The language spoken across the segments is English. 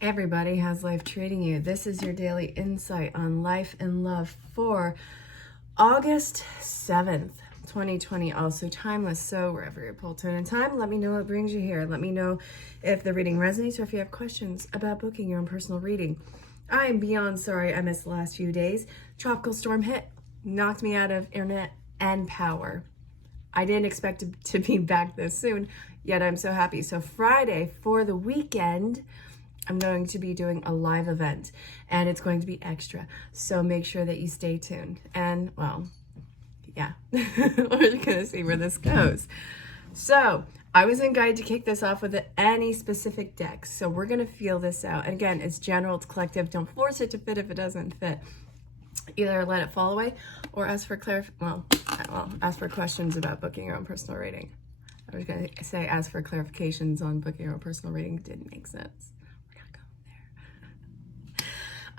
Everybody, how's life treating you? This is your daily insight on life and love for August 7th, 2020. Also timeless. So wherever you're pulled to in time, let me know what brings you here. Let me know if the reading resonates or if you have questions about booking your own personal reading. I am beyond sorry I missed the last few days. Tropical storm hit, knocked me out of internet and power. I didn't expect to be back this soon, yet I'm so happy. So Friday for the weekend, I'm going to be doing a live event and it's going to be extra. So make sure that you stay tuned. And well, yeah, we're gonna see where this goes. So I was invited to kick this off with any specific deck. So we're gonna feel this out. And again, it's general, it's collective. Don't force it to fit if it doesn't fit. Either let it fall away or ask for ask for questions about booking your own personal reading. I was gonna say ask for clarifications on booking your own personal reading. Didn't make sense.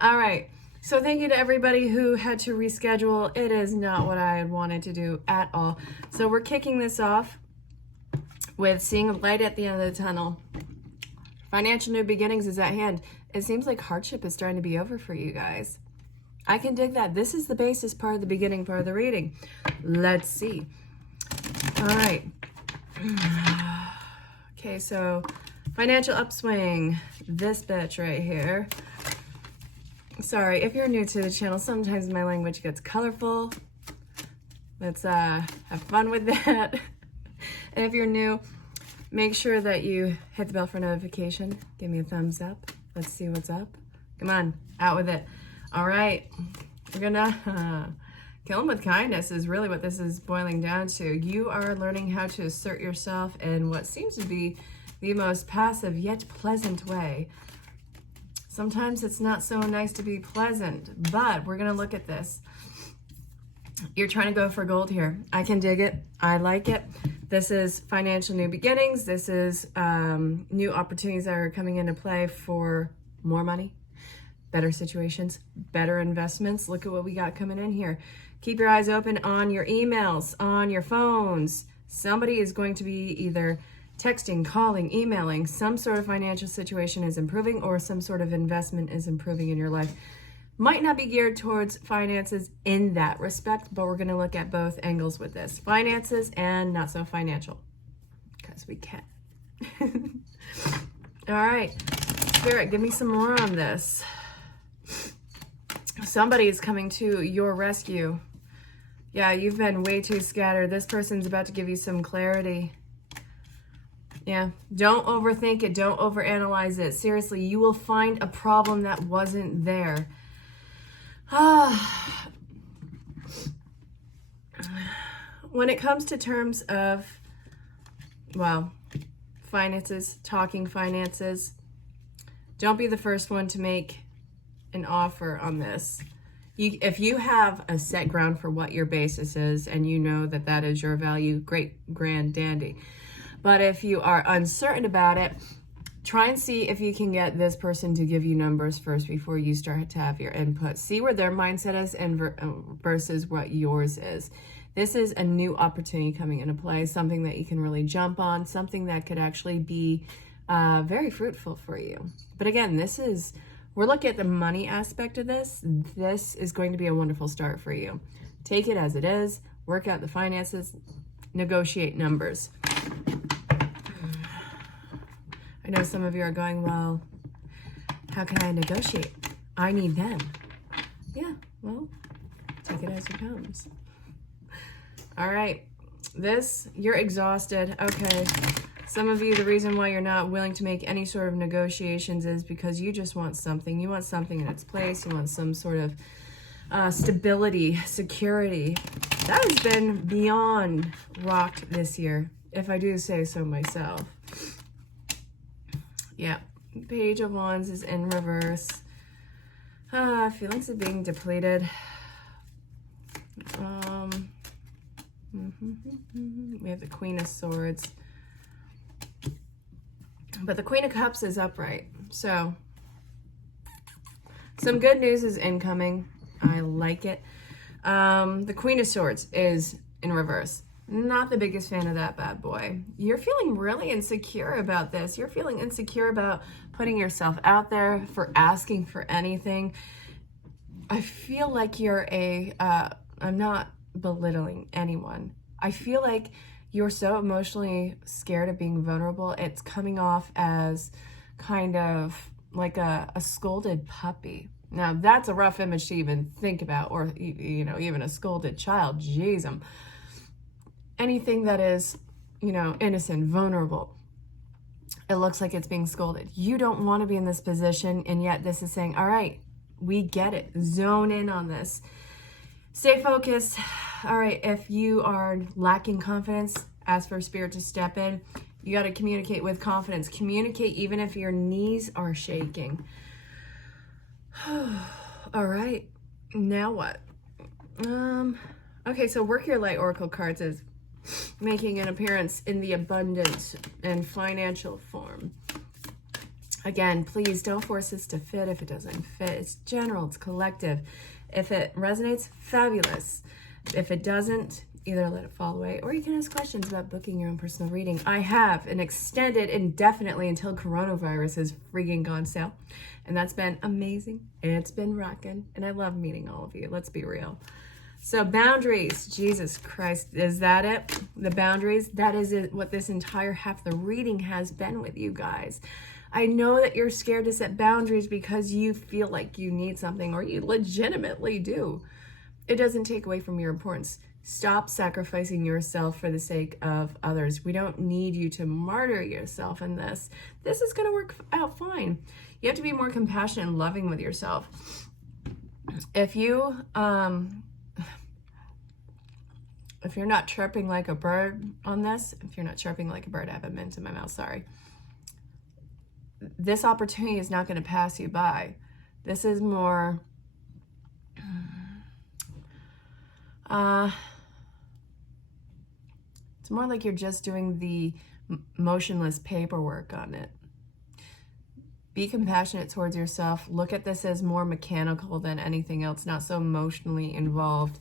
All right, so thank you to everybody who had to reschedule. It is not what I had wanted to do at all. So we're kicking this off with seeing a light at the end of the tunnel. Financial new beginnings is at hand. It seems like hardship is starting to be over for you guys. I can dig that. This is the basis part of the beginning part of the reading. Let's see. All right. Okay, so financial upswing. This bitch right here. Sorry, if you're new to the channel, sometimes my language gets colorful. Let's have fun with that. And if you're new, make sure that you hit the bell for notification. Give me a thumbs up. Let's see what's up. Come on, out with it. All right, we're gonna kill them with kindness is really what this is boiling down to. You are learning how to assert yourself in what seems to be the most passive yet pleasant way. Sometimes it's not so nice to be pleasant, but we're going to look at this. You're trying to go for gold here. I can dig it. I like it. This is financial new beginnings. This is new opportunities that are coming into play for more money, better situations, better investments. Look at what we got coming in here. Keep your eyes open on your emails, on your phones. Somebody is going to be either texting, calling, emailing, some sort of financial situation is improving or some sort of investment is improving in your life. Might not be geared towards finances in that respect, but we're going to look at both angles with this. Finances and not so financial, because we can. All right, Spirit, give me some more on this. Somebody is coming to your rescue. Yeah, you've been way too scattered. This person's about to give you some clarity. Yeah, don't overthink it. Don't overanalyze it. Seriously, you will find a problem that wasn't there. When it comes to terms of, well, finances, talking finances, don't be the first one to make an offer on this. If you have a set ground for what your basis is and you know that that is your value, great, grand, dandy. But if you are uncertain about it, try and see if you can get this person to give you numbers first before you start to have your input. See where their mindset is and versus what yours is. This is a new opportunity coming into play, something that you can really jump on, something that could actually be very fruitful for you. But again, we're looking at the money aspect of this. This is going to be a wonderful start for you. Take it as it is, work out the finances, negotiate numbers. I know some of you are going, well, how can I negotiate? I need them. Yeah, well, take it as it comes. All right, you're exhausted. Okay, some of you, the reason why you're not willing to make any sort of negotiations is because you just want something. You want something in its place. You want some sort of stability, security. That has been beyond rocked this year, if I do say so myself. Yeah, Page of Wands is in reverse. Feelings of being depleted. We have the Queen of Swords. But the Queen of Cups is upright. So, some good news is incoming. I like it. The Queen of Swords is in reverse. Not the biggest fan of that bad boy. You're feeling really insecure about this. You're feeling insecure about putting yourself out there, for asking for anything. I feel like you're I'm not belittling anyone. I feel like you're so emotionally scared of being vulnerable. It's coming off as kind of like a scolded puppy. Now, that's a rough image to even think about, or, you know, even a scolded child. Jeez, anything that is, you know, innocent, vulnerable, it looks like it's being scolded. You don't want to be in this position, and yet this is saying, all right, we get it. Zone in on this. Stay focused. All right, if you are lacking confidence, ask for Spirit to step in. You got to communicate with confidence. Communicate even if your knees are shaking. All right, now what? Okay, so Work Your Light Oracle cards is making an appearance in the abundant and financial form. Again, please don't force this to fit if it doesn't fit. It's general, it's collective. If it resonates, fabulous. If it doesn't, either let it fall away, or you can ask questions about booking your own personal reading. I have an extended indefinitely until coronavirus is freaking gone sale, and that's been amazing. It's been rocking, and I love meeting all of you. Let's be real. So boundaries, Jesus Christ, is that it? The boundaries, that is it, what this entire half the reading has been with you guys. I know that you're scared to set boundaries because you feel like you need something, or you legitimately do. It doesn't take away from your importance. Stop sacrificing yourself for the sake of others. We don't need you to martyr yourself in this. This is going to work out fine. You have to be more compassionate and loving with yourself. If you're not chirping like a bird on this, if you're not chirping like a bird, I have a mint in my mouth, sorry. This opportunity is not going to pass you by. This is more, it's more like you're just doing the motionless paperwork on it. Be compassionate towards yourself. Look at this as more mechanical than anything else, not so emotionally involved.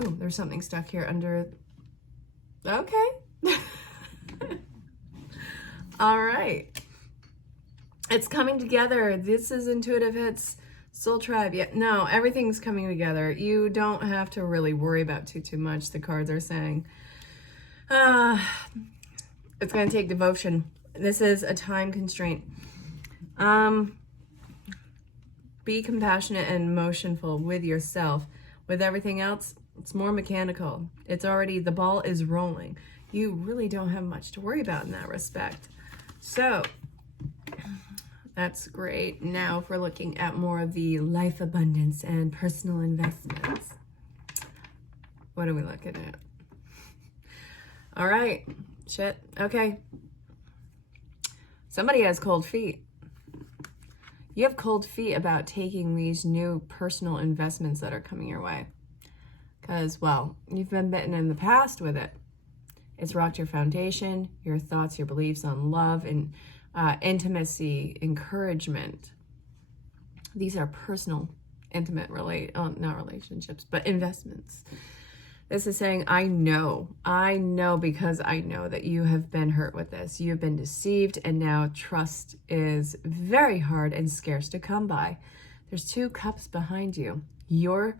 Oh, there's something stuck here under. Okay. All right. It's coming together. This is Intuitive Hits Soul Tribe. Yeah, no, everything's coming together. You don't have to really worry about too much, the cards are saying. It's going to take devotion. This is a time constraint. Be compassionate and emotionful with yourself. With everything else, it's more mechanical. It's already, the ball is rolling. You really don't have much to worry about in that respect. So, that's great. Now, if we're looking at more of the life abundance and personal investments, what are we looking at? All right. Shit. Okay. Somebody has cold feet. You have cold feet about taking these new personal investments that are coming your way. Because, well, you've been bitten in the past with it. It's rocked your foundation, your thoughts, your beliefs on love and intimacy, encouragement. These are personal, intimate, not relationships, but investments. This is saying, I know because I know that you have been hurt with this. You have been deceived, and now trust is very hard and scarce to come by. There's 2 cups behind you. Your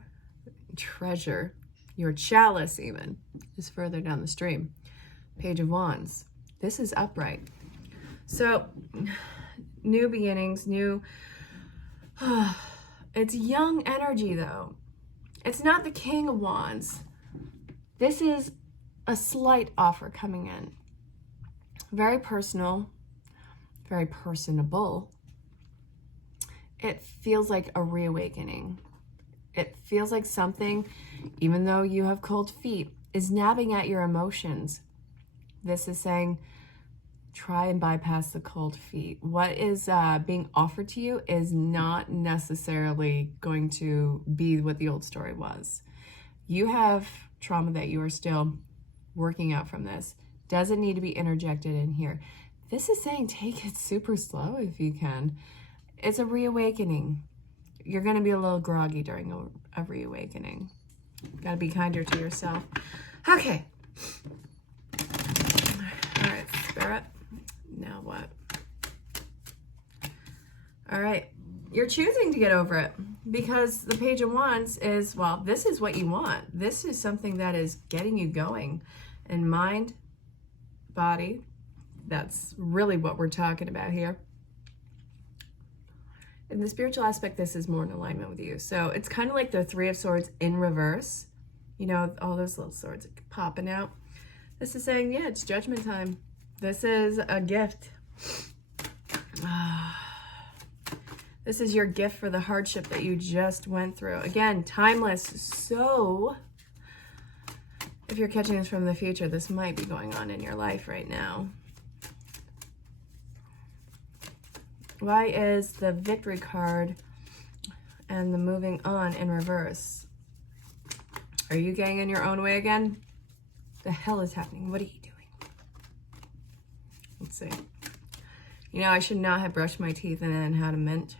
treasure, your chalice even, is further down the stream. Page of Wands. This is upright. So, new beginnings, it's young energy though. It's not the King of Wands. This is a slight offer coming in. Very personal, very personable. It feels like a reawakening. It feels like something, even though you have cold feet, is nabbing at your emotions. This is saying, try and bypass the cold feet. What is being offered to you is not necessarily going to be what the old story was. You have trauma that you are still working out from this. Doesn't need to be interjected in here. This is saying take it super slow if you can. It's a reawakening. You're going to be a little groggy during a reawakening. Got to be kinder to yourself. Okay. All right, Spirit. Now what? All right. You're choosing to get over it because the Page of Wands is, well, this is what you want. This is something that is getting you going in mind, body. That's really what we're talking about here. In the spiritual aspect, this is more in alignment with you. So it's kind of like the Three of Swords in reverse. You know, all those little swords popping out. This is saying, yeah, it's judgment time. This is a gift. This is your gift for the hardship that you just went through. Again, timeless. So if you're catching this from the future, this might be going on in your life right now. Why is the Victory card and the moving on in reverse? Are you getting in your own way again? The hell is happening? What are you doing? Let's see. You know, I should not have brushed my teeth and then had a mint.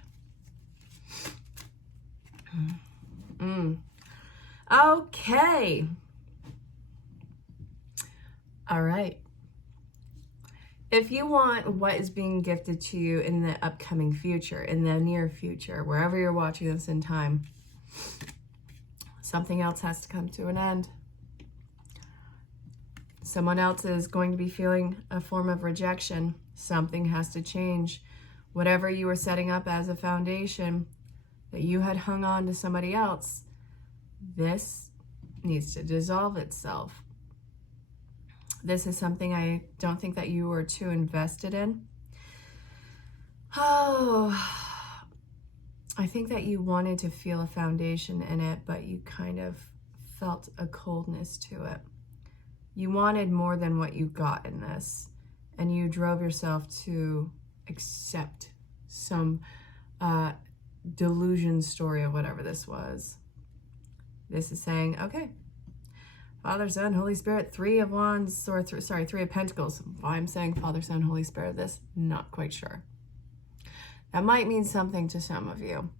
Okay. All right. If you want what is being gifted to you in the upcoming future, in the near future, wherever you're watching this in time, something else has to come to an end. Someone else is going to be feeling a form of rejection. Something has to change. Whatever you were setting up as a foundation that you had hung on to somebody else, this needs to dissolve itself. This is something I don't think that you were too invested in. Oh, I think that you wanted to feel a foundation in it, but you kind of felt a coldness to it. You wanted more than what you got in this, and you drove yourself to accept some delusion story of whatever this was. This is saying, okay, Father, Son, Holy Spirit, Three of Wands, or Three of Pentacles. Why I'm saying Father, Son, Holy Spirit, this, not quite sure. That might mean something to some of you.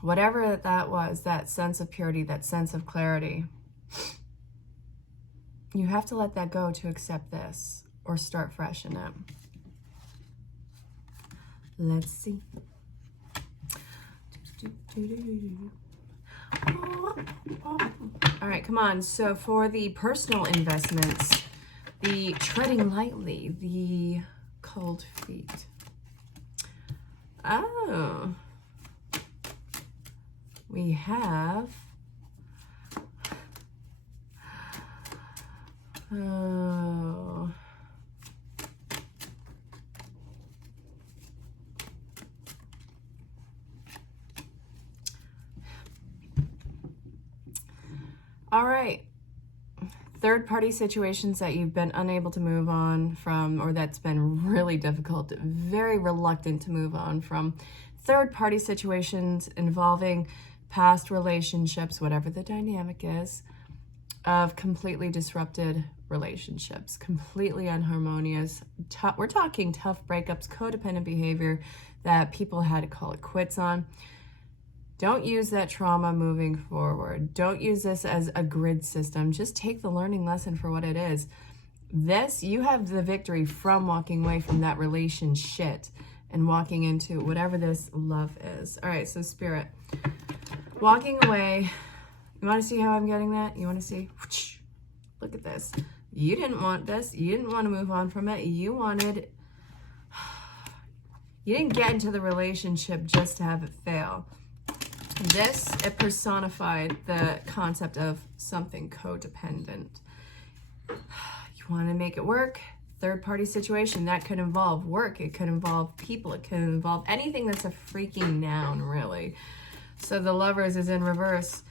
Whatever that was, that sense of purity, that sense of clarity, you have to let that go to accept this or start fresh in it. Let's see. All right, come on. So for the personal investments, the treading lightly, the cold feet. Oh. We have... Oh. All right. Third-party situations that you've been unable to move on from, or that's been really difficult, very reluctant to move on from. Third-party situations involving past relationships, whatever the dynamic is, of completely disrupted relationships, completely unharmonious. We're talking tough breakups, codependent behavior that people had to call it quits on. Don't use that trauma moving forward. Don't use this as a grid system. Just take the learning lesson for what it is. This, you have the victory from walking away from that relationship and walking into whatever this love is. All right, so Spirit, walking away. You want to see how I'm getting that? You want to see? Look at this. You didn't want this. You didn't want to move on from it. You didn't get into the relationship just to have it fail. This, it personified the concept of something codependent. You want to make it work. Third-party situation, that could involve work. It could involve people. It could involve anything that's a freaking noun, really. So the Lovers is in reverse.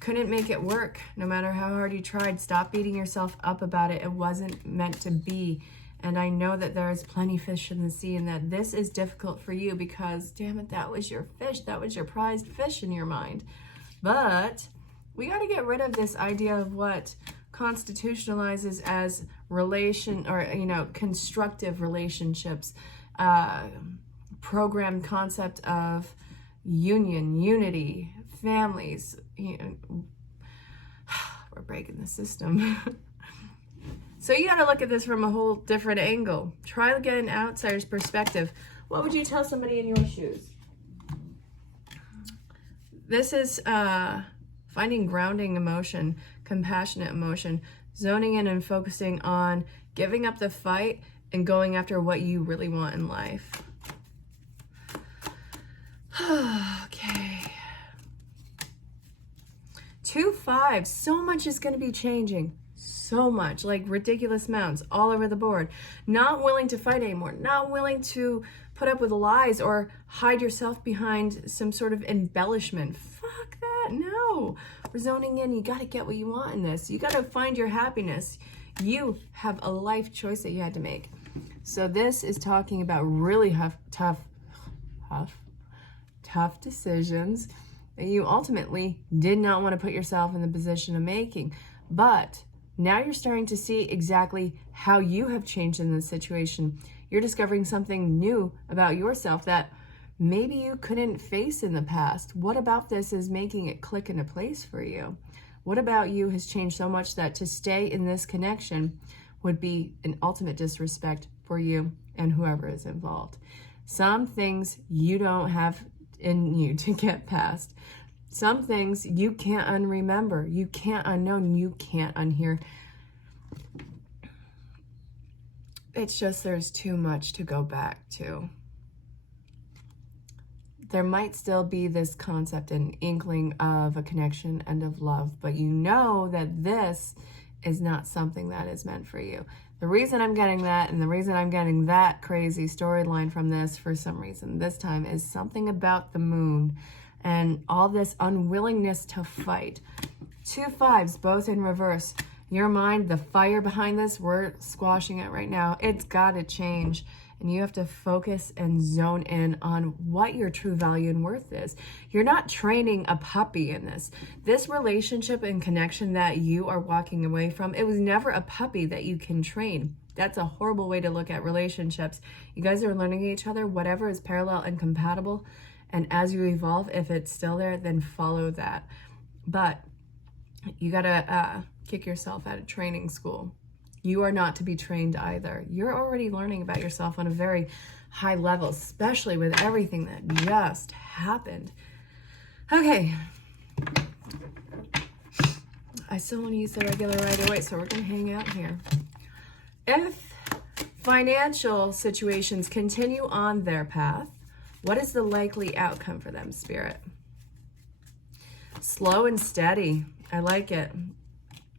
Couldn't make it work no matter how hard you tried. Stop beating yourself up about it. It wasn't meant to be. And I know that there is plenty of fish in the sea and that this is difficult for you because, damn it, that was your fish. That was your prized fish in your mind. But we got to get rid of this idea of what constitutionalizes as constructive relationships, programmed concept of union, unity, families. We're breaking the system. So you got to look at this from a whole different angle. Try to get an outsider's perspective. What would you tell somebody in your shoes? This is finding grounding emotion, compassionate emotion, zoning in and focusing on giving up the fight and going after what you really want in life. Okay. 2 5s. So much is going to be changing. So much. Like ridiculous amounts all over the board. Not willing to fight anymore. Not willing to put up with lies or hide yourself behind some sort of embellishment. Fuck that. No. We're zoning in. You got to get what you want in this. You got to find your happiness. You have a life choice that you had to make. So this is talking about really tough decisions that you ultimately did not want to put yourself in the position of making. But now you're starting to see exactly how you have changed in this situation. You're discovering something new about yourself that maybe you couldn't face in the past. What about this is making it click into place for you? What about you has changed so much that to stay in this connection would be an ultimate disrespect for you and whoever is involved? Some things you don't have in you to get past. Some things you can't unremember, you can't unknown, you can't unhear. It's just there's too much to go back to. There might still be this concept and inkling of a connection and of love, but you know that this is not something that is meant for you. The reason I'm getting that and the reason I'm getting that crazy storyline from this for some reason this time is something about the moon and all this unwillingness to fight. 2 5s, both in reverse. Your mind, the fire behind this, we're squashing it right now. It's got to change. And you have to focus and zone in on what your true value and worth is. You're not training a puppy in this. This relationship and connection that you are walking away from, it was never a puppy that you can train. That's a horrible way to look at relationships. You guys are learning each other, whatever is parallel and compatible. And as you evolve, if it's still there, then follow that. But you got to kick yourself out of training school. You are not to be trained either. You're already learning about yourself on a very high level, especially with everything that just happened. Okay. I still want to use the regular Rider-Waite, so we're going to hang out here. If financial situations continue on their path, what is the likely outcome for them, Spirit? Slow and steady. I like it.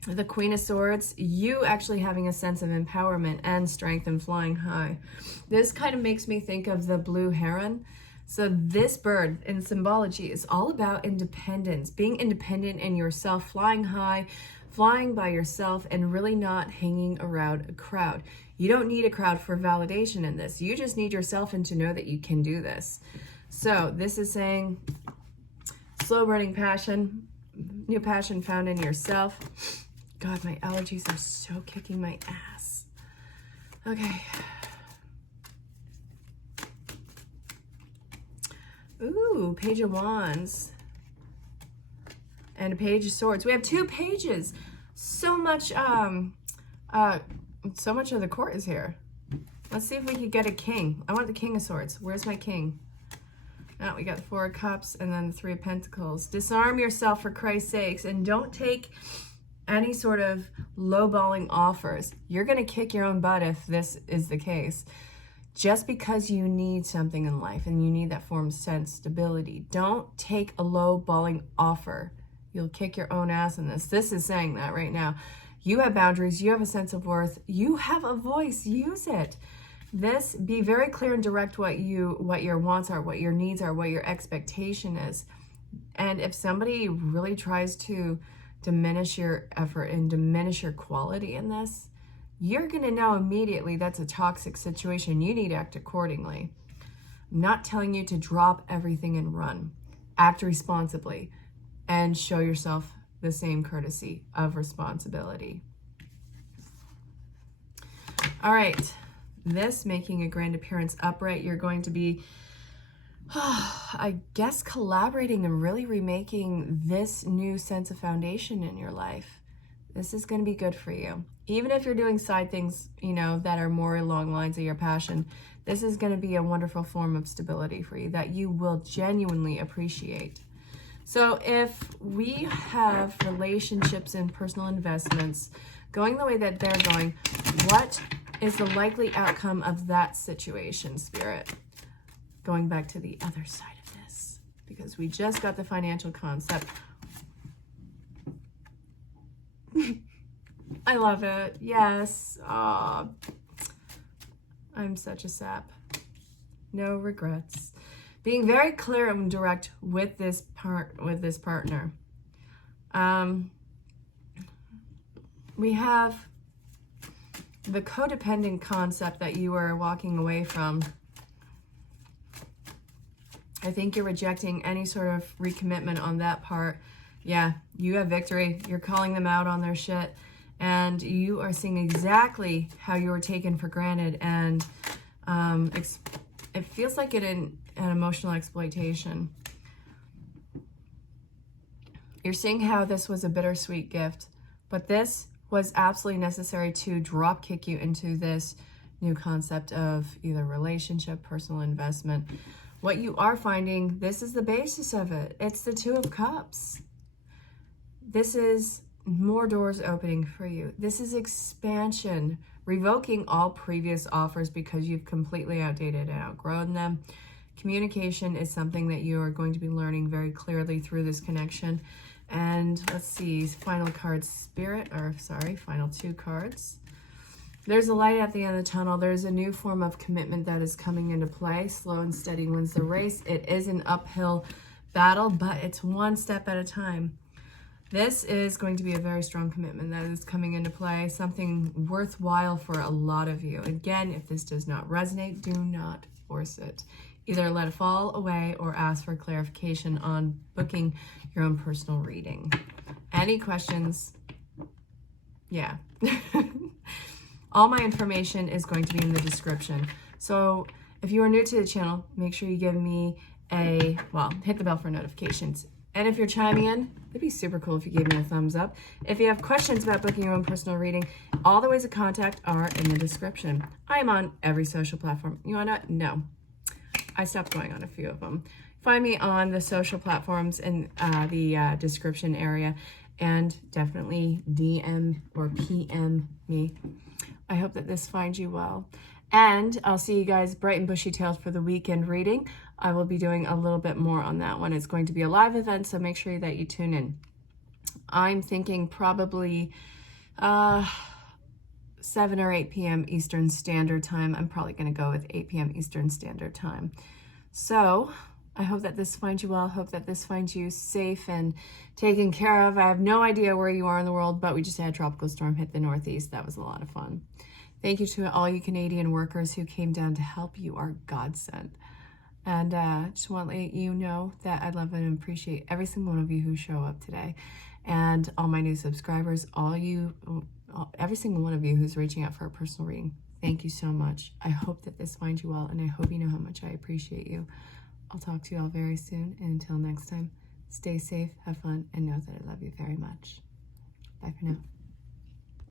The Queen of Swords, you actually having a sense of empowerment and strength and flying high. This kind of makes me think of the blue heron. So this bird in symbology is all about independence, being independent in yourself, flying high, flying by yourself, and really not hanging around a crowd. You don't need a crowd for validation in this. You just need yourself and to know that you can do this. So this is saying slow burning passion, new passion found in yourself. God, my allergies are so kicking my ass. Okay. Ooh, Page of Wands. And a Page of Swords. We have 2 pages. So much of the court is here. Let's see if we could get a king. I want the King of Swords. Where's my king? Oh, we got the 4 of Cups and then the 3 of Pentacles. Disarm yourself for Christ's sakes and don't take any sort of lowballing offers. You're going to kick your own butt if this is the case. Just because you need something in life and you need that form of sense stability, don't take a lowballing offer. You'll kick your own ass in this. This is saying that right now. You have boundaries. You have a sense of worth. You have a voice. Use it. This, be very clear and direct what your wants are, what your needs are, what your expectation is. And if somebody really tries to diminish your effort and diminish your quality in this, you're going to know immediately that's a toxic situation. You need to act accordingly. I'm not telling you to drop everything and run. Act responsibly and show yourself the same courtesy of responsibility. All right. This making a grand appearance upright, you're going to be, I guess, collaborating and really remaking this new sense of foundation in your life. This is going to be good for you. Even if you're doing side things, you know, that are more along lines of your passion, this is going to be a wonderful form of stability for you that you will genuinely appreciate. So if we have relationships and personal investments going the way that they're going, what is the likely outcome of that situation, Spirit? Going back to the other side of this, because we just got the financial concept. I love it. Yes. Aw. I'm such a sap. No regrets. Being very clear and direct with this partner. We have the codependent concept that you are walking away from. I think you're rejecting any sort of recommitment on that part. Yeah, you have victory. You're calling them out on their shit. And you are seeing exactly how you were taken for granted. And it feels like an emotional exploitation. You're seeing how this was a bittersweet gift. But this was absolutely necessary to drop kick you into this new concept of either relationship, personal investment. What you are finding, this is the basis of it. It's the Two of Cups. This is more doors opening for you. This is expansion, revoking all previous offers because you've completely outdated and outgrown them. Communication is something that you are going to be learning very clearly through this connection. And let's see, final card, Spirit, or sorry, final two cards. There's a light at the end of the tunnel. There's a new form of commitment that is coming into play. Slow and steady wins the race. It is an uphill battle, but it's one step at a time. This is going to be a very strong commitment that is coming into play, something worthwhile for a lot of you. Again, if this does not resonate, do not force it. Either let it fall away or ask for clarification on booking your own personal reading. Any questions? Yeah. All my information is going to be in the description. So if you are new to the channel, make sure you give me hit the bell for notifications. And if you're chiming in, it'd be super cool if you gave me a thumbs up. If you have questions about booking your own personal reading, all the ways of contact are in the description. I am on every social platform. You wanna? No. I stopped going on a few of them. Find me on the social platforms in the description area, and definitely DM or PM me. I hope that this finds you well. And I'll see you guys bright and bushy tailed for the weekend reading. I will be doing a little bit more on that one. It's going to be a live event, so make sure that you tune in. I'm thinking probably 7 or 8 p.m. Eastern Standard Time. I'm probably going to go with 8 p.m. Eastern Standard Time. So I hope that this finds you well. Hope that this finds you safe and taken care of. I have no idea where you are in the world, but we just had a tropical storm hit the Northeast. That was a lot of fun. Thank you to all you Canadian workers who came down to help. You are godsend. And just want to let you know that I love and appreciate every single one of you who show up today. And all my new subscribers, every single one of you who's reaching out for a personal reading. Thank you so much. I hope that this finds you well, and I hope you know how much I appreciate you. I'll talk to you all very soon. And until next time, stay safe, have fun, and know that I love you very much. Bye for now.